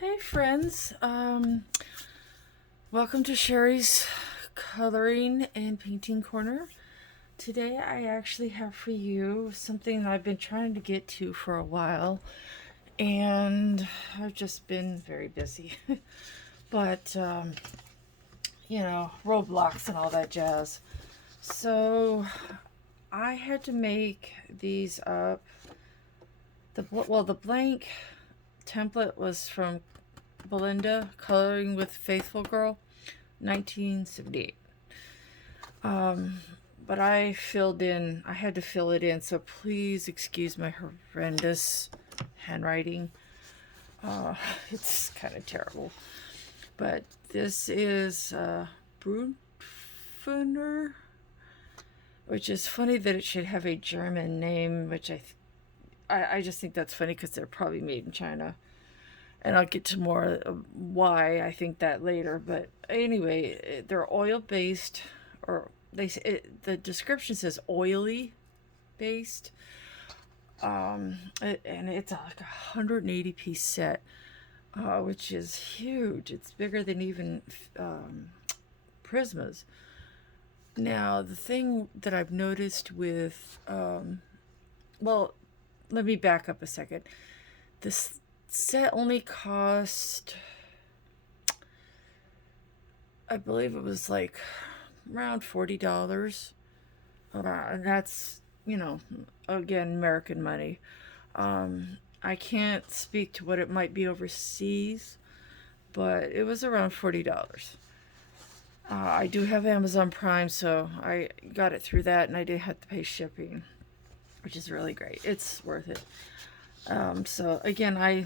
Hey friends, welcome to Sherry's Coloring and Painting Corner. Today I actually have for you something I've been trying to get to for a while, and I've just been very busy. But, roadblocks and all that jazz. So I had to make these up. The blank template was from Belinda, Coloring with Faithful Girl, 1978. But I had to fill it in, so please excuse my horrendous handwriting. It's kind of terrible. But this is Brutfuner, which is funny that it should have a German name, which I just think that's funny because they're probably made in China. And I'll get to more why I think that later. But anyway, they're oil based, or the description says oily based. And it's like a 180 piece set, which is huge. It's bigger than even Prismas. Now, the thing that I've noticed with, well, let me back up a second. This set only cost, I believe it was like around $40. And that's, again, American money. I can't speak to what it might be overseas, but it was around $40. I do have Amazon Prime, so I got it through that, and I didn't have to pay shipping, which is really great. It's worth it. So again, I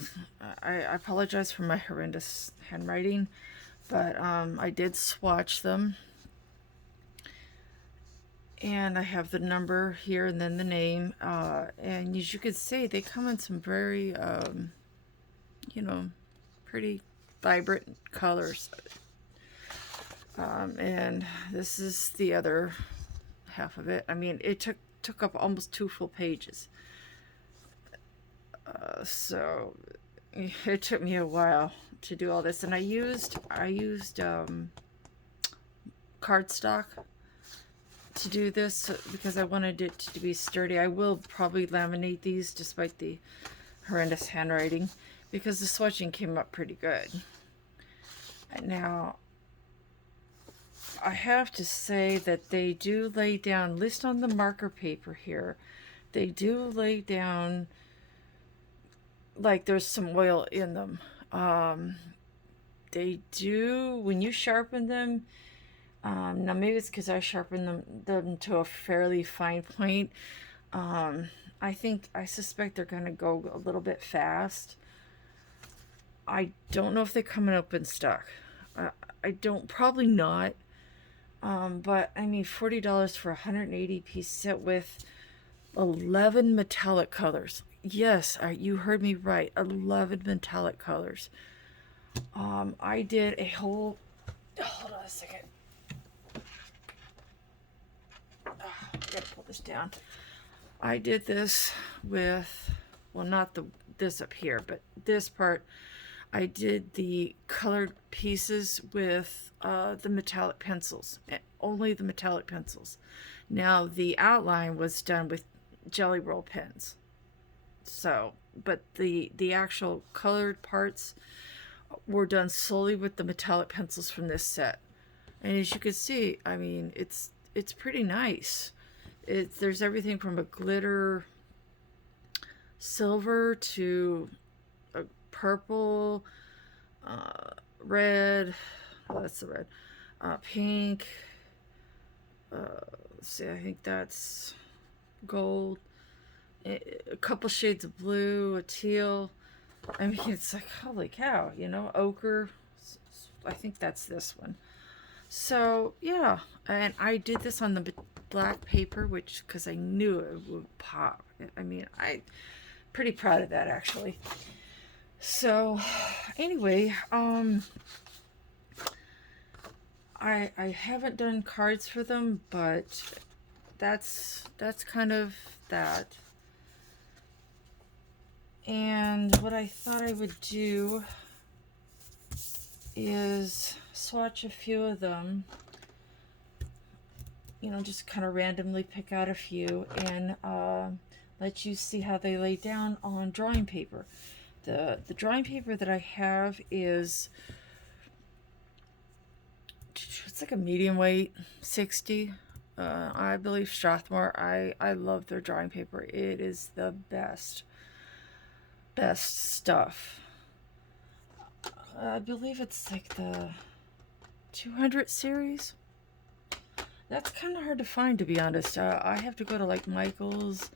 apologize for my horrendous handwriting, but I did swatch them, and I have the number here and then the name. And as you can see, they come in some very, pretty vibrant colors. And this is the other half of it. I mean, it took up almost 2 full pages. So it took me a while to do all this, and I used cardstock to do this because I wanted it to be sturdy. I will probably laminate these despite the horrendous handwriting, because the swatching came up pretty good. Now, I have to say that they do lay down, at least on the marker paper here, they do lay down like there's some oil in them. They do, when you sharpen them, now maybe it's because I sharpen them to a fairly fine point. I suspect they're going to go a little bit fast. I don't know if they come in open stock. I don't, probably not. But I mean, $40 for a 180 piece set with 11 metallic colors. Yes, you heard me right. 11 metallic colors. I did a whole. Hold on a second. I gotta pull this down. I did this with, well, not this up here, but this part. I did the colored pieces with the metallic pencils, only the metallic pencils. Now, the outline was done with Jelly Roll pens. So, but the actual colored parts were done solely with the metallic pencils from this set. And as you can see, I mean, it's pretty nice. There's everything from a glitter silver to a purple, red. Oh, that's the red. Pink. Let's see, I think that's gold. A couple shades of blue, a teal. I mean, it's like, holy cow, ochre. I think that's this one. So, yeah. And I did this on the black paper, which, because I knew it would pop. I mean, I'm pretty proud of that, actually. So, anyway, I haven't done cards for them, but that's kind of that. And what I thought I would do is swatch a few of them, you know, just kind of randomly pick out a few and let you see how they lay down on drawing paper. The drawing paper that I have is, it's like a medium weight, 60. I believe Strathmore. I love their drawing paper. It is the best stuff. I believe it's like the 200 series. That's kind of hard to find, to be honest. I have to go to like Michael's.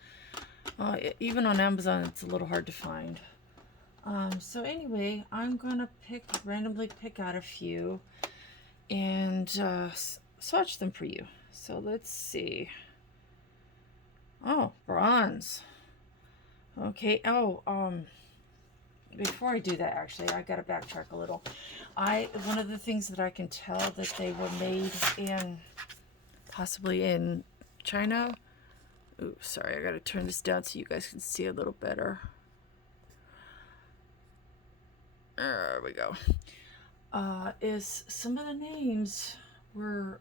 Even on Amazon, it's a little hard to find. So anyway, I'm gonna randomly pick out a few and swatch them for you. So let's see. Oh, bronze. Okay. Oh, before I do that, actually, I gotta backtrack a little. One of the things that I can tell that they were made in, possibly in China. Ooh, sorry, I gotta turn this down so you guys can see a little better. There we go. Is some of the names were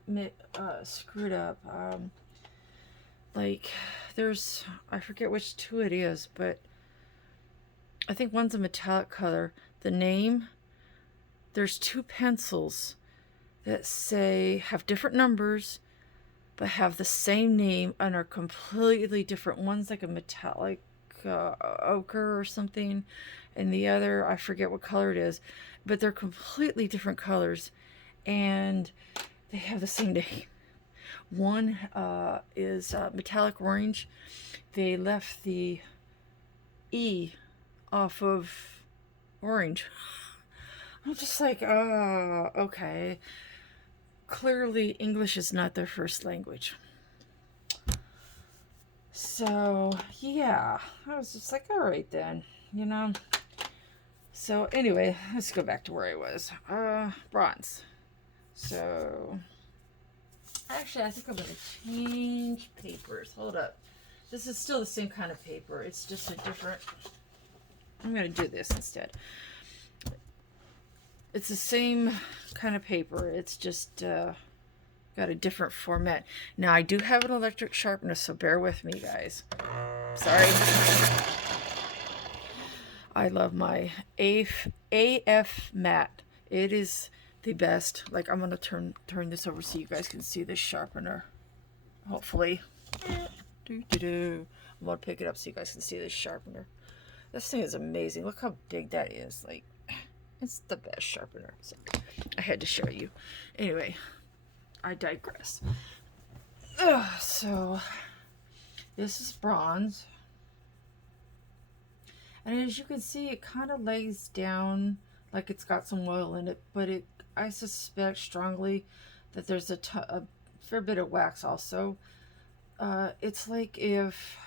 screwed up. Like, I forget which two it is, but I think one's a metallic color. The name, there's two pencils that have different numbers, but have the same name and are completely different. One's like a metallic ochre or something, and the other, I forget what color it is, but they're completely different colors, and they have the same name. One is metallic orange. They left the E off of orange. I'm just like, oh, okay. Clearly, English is not their first language. So, yeah, I was just like, all right then, you know. So, anyway, let's go back to where I was. Bronze. So, actually, I think I'm going to change papers. Hold up. This is still the same kind of paper. It's just a different... I'm going to do this instead. It's the same kind of paper. It's just got a different format. Now, I do have an electric sharpener, so bear with me, guys. Sorry. I love my AF matte. It is the best. Like, I'm going to turn this over so you guys can see this sharpener. Hopefully. I'm going to pick it up so you guys can see this sharpener. This thing is amazing. Look how big that is. Like, it's the best sharpener. So I had to show you. Anyway, I digress. So this is bronze. And as you can see, it kind of lays down like it's got some oil in it. But I suspect strongly that there's a fair bit of wax also. It's like if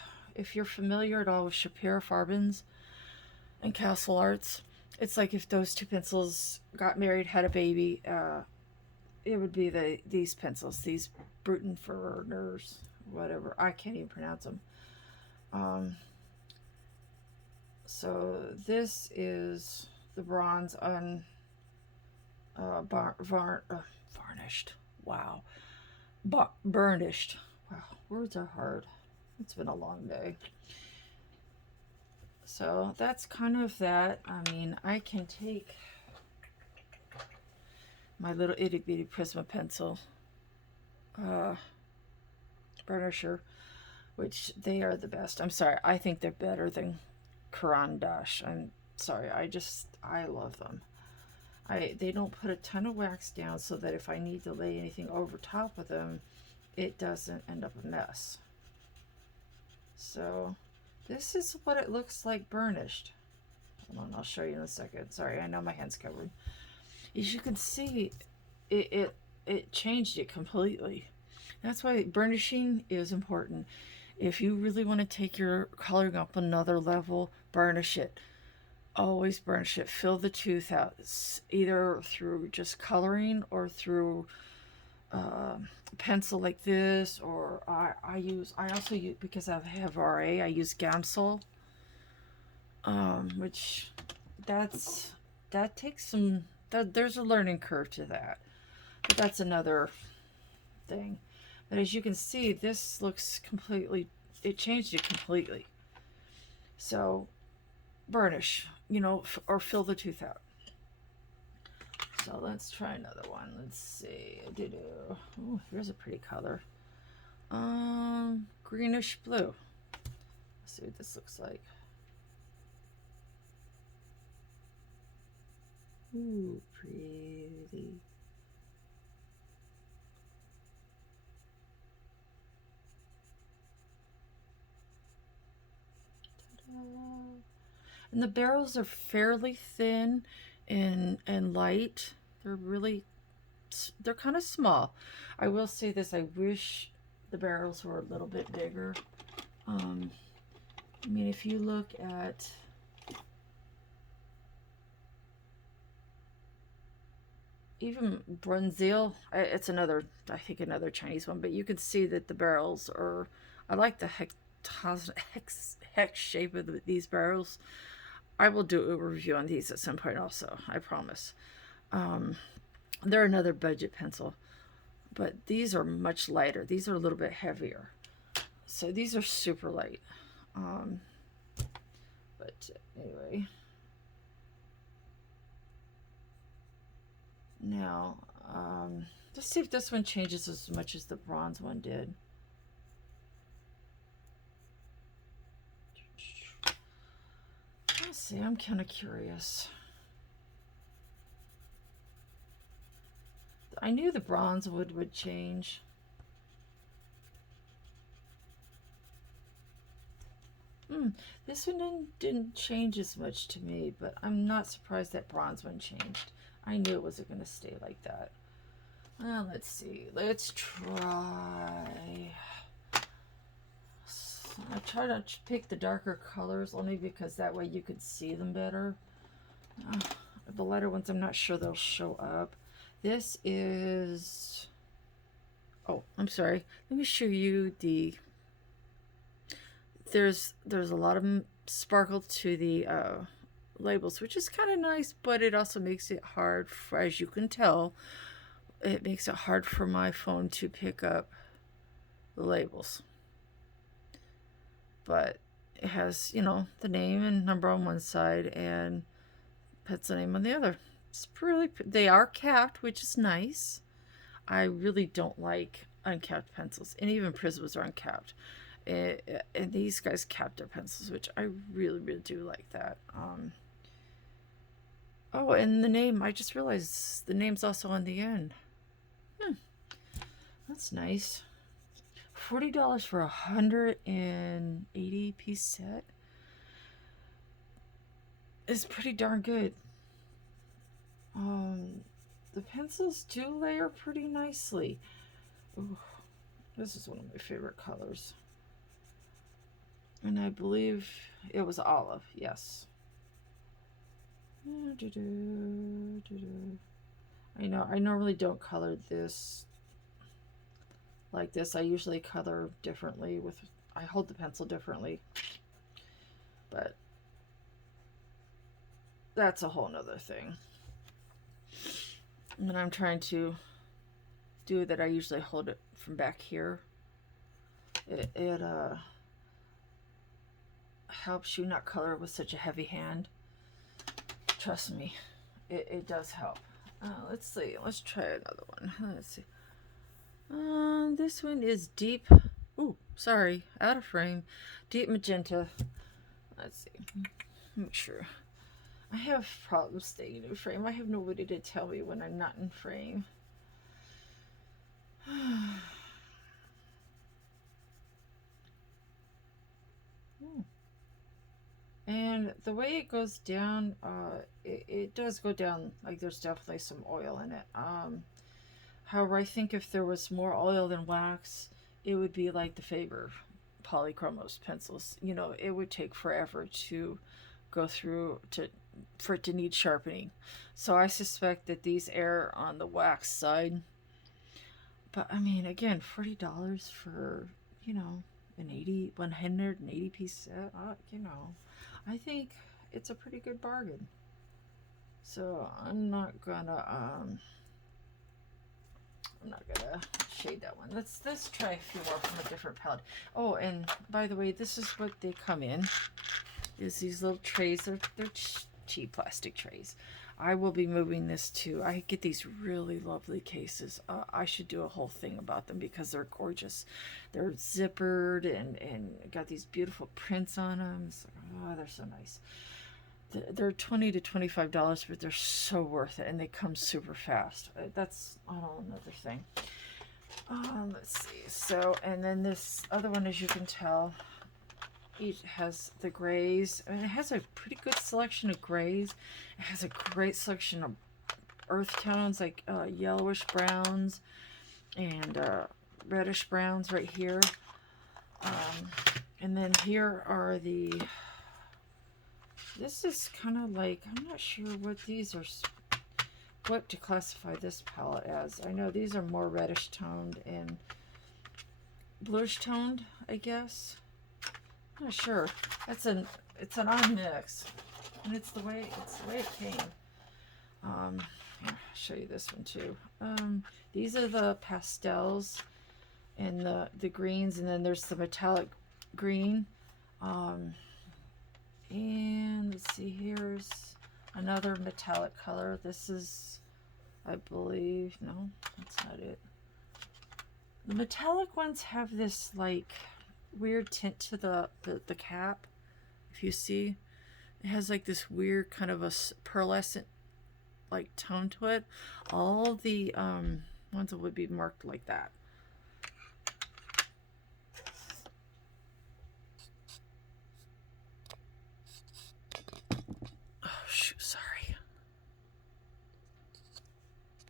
you're familiar at all with Shapira Farbens and Castle Arts, it's like if those two pencils got married, had a baby, it would be these pencils, these Brutfuners, whatever. I can't even pronounce them. So this is the bronze varnished. Wow. Burnished. Wow, words are hard. It's been a long day. So that's kind of that. I mean, I can take my little itty bitty Prisma pencil burnisher, which they are the best. I'm sorry, I think they're better than Caran d'Ache. I'm sorry, I love them. They don't put a ton of wax down so that if I need to lay anything over top of them, it doesn't end up a mess. So this is what it looks like burnished. Hold on, I'll show you in a second. Sorry, I know my hand's covered. As you can see, it changed it completely. That's why burnishing is important. If you really want to take your coloring up another level, burnish it. Always burnish it. Fill the tooth out, either through just coloring or through pencil like this, or I also use, because I have RA, I use Gamsol, which that takes some there's a learning curve to that. But that's another thing. But as you can see, this looks completely, it changed it completely. So burnish, you know, or fill the tooth out. So let's try another one. Let's see. Oh, here's a pretty color. Greenish blue. Let's see what this looks like. Ooh, pretty. And the barrels are fairly thin and light. They're kind of small. I will say this, I wish the barrels were a little bit bigger. I mean, if you look at even Brunzil, it's another, I think another Chinese one, but you can see that the barrels are, I like the hex shape of these barrels. I will do a review on these at some point also, I promise. They're another budget pencil, but these are much lighter. These are a little bit heavier. So these are super light. But anyway. Now, let's see if this one changes as much as the bronze one did. Let's see, I'm kind of curious. I knew the bronze would change. This one didn't change as much to me, but I'm not surprised that bronze one changed. I knew it wasn't going to stay like that. Well, let's see. Let's try. I try to pick the darker colors only because that way you could see them better. The lighter ones, I'm not sure they'll show up. This is... Oh, I'm sorry. Let me show you the... There's a lot of sparkle to the labels, which is kind of nice, but it also makes it hard, as you can tell, it makes it hard for my phone to pick up the labels. But it has, you know, the name and number on one side and pencil name on the other. It's really, they are capped, which is nice. I really don't like uncapped pencils, and even Prismas are uncapped. And these guys cap their pencils, which I really do like that. Oh, and the name, I just realized the name's also on the end. That's nice. $40 for a 180 piece set is pretty darn good. The pencils do layer pretty nicely. Ooh, this is one of my favorite colors. And I believe it was olive, yes. I know, I normally don't color this like this. I usually color differently I hold the pencil differently. But that's a whole nother thing. And I'm trying to do that. I usually hold it from back here. It helps you not color with such a heavy hand. Trust me, it does help. Let's see. Let's try another one. Let's see. This one is deep. Ooh, sorry, out of frame. Deep magenta. Let's see. Make sure. I have problems staying in frame. I have nobody to tell me when I'm not in frame. And the way it goes down, it does go down, like there's definitely some oil in it. However, I think if there was more oil than wax, it would be like the Faber polychromos pencils. You know, it would take forever to go through for it to need sharpening. So I suspect that these err on the wax side. But I mean, again, $40 for, you know, an 180 piece set, you know, I think it's a pretty good bargain. So I'm not gonna shade that one. Let's try a few more from a different palette. Oh, and by the way, this is what they come in. Is these little trays. They're cheap plastic trays. I will be moving this to, I get these really lovely cases. I should do a whole thing about them because they're gorgeous. They're zippered and got these beautiful prints on them. So, oh, they're so nice. They're $20 to $25, but they're so worth it, and they come super fast. That's another thing. Let's see. So, and then this other one, as you can tell, it has the grays. I mean, it has a pretty good selection of grays. It has a great selection of earth tones, like yellowish browns and reddish browns right here. And then here are the, this is kind of like, I'm not sure what these are, what to classify this palette as. I know these are more reddish toned and bluish toned, I guess. I'm not sure. It's an odd mix, and it's the way it came. Here, I'll show you this one too. These are the pastels and the greens, and then there's the metallic green. And let's see, here's another metallic color. This is, I believe, no, that's not it. The metallic ones have this like weird tint to the cap. If you see, it has like this weird kind of a pearlescent like tone to it. All the ones that would be marked like that.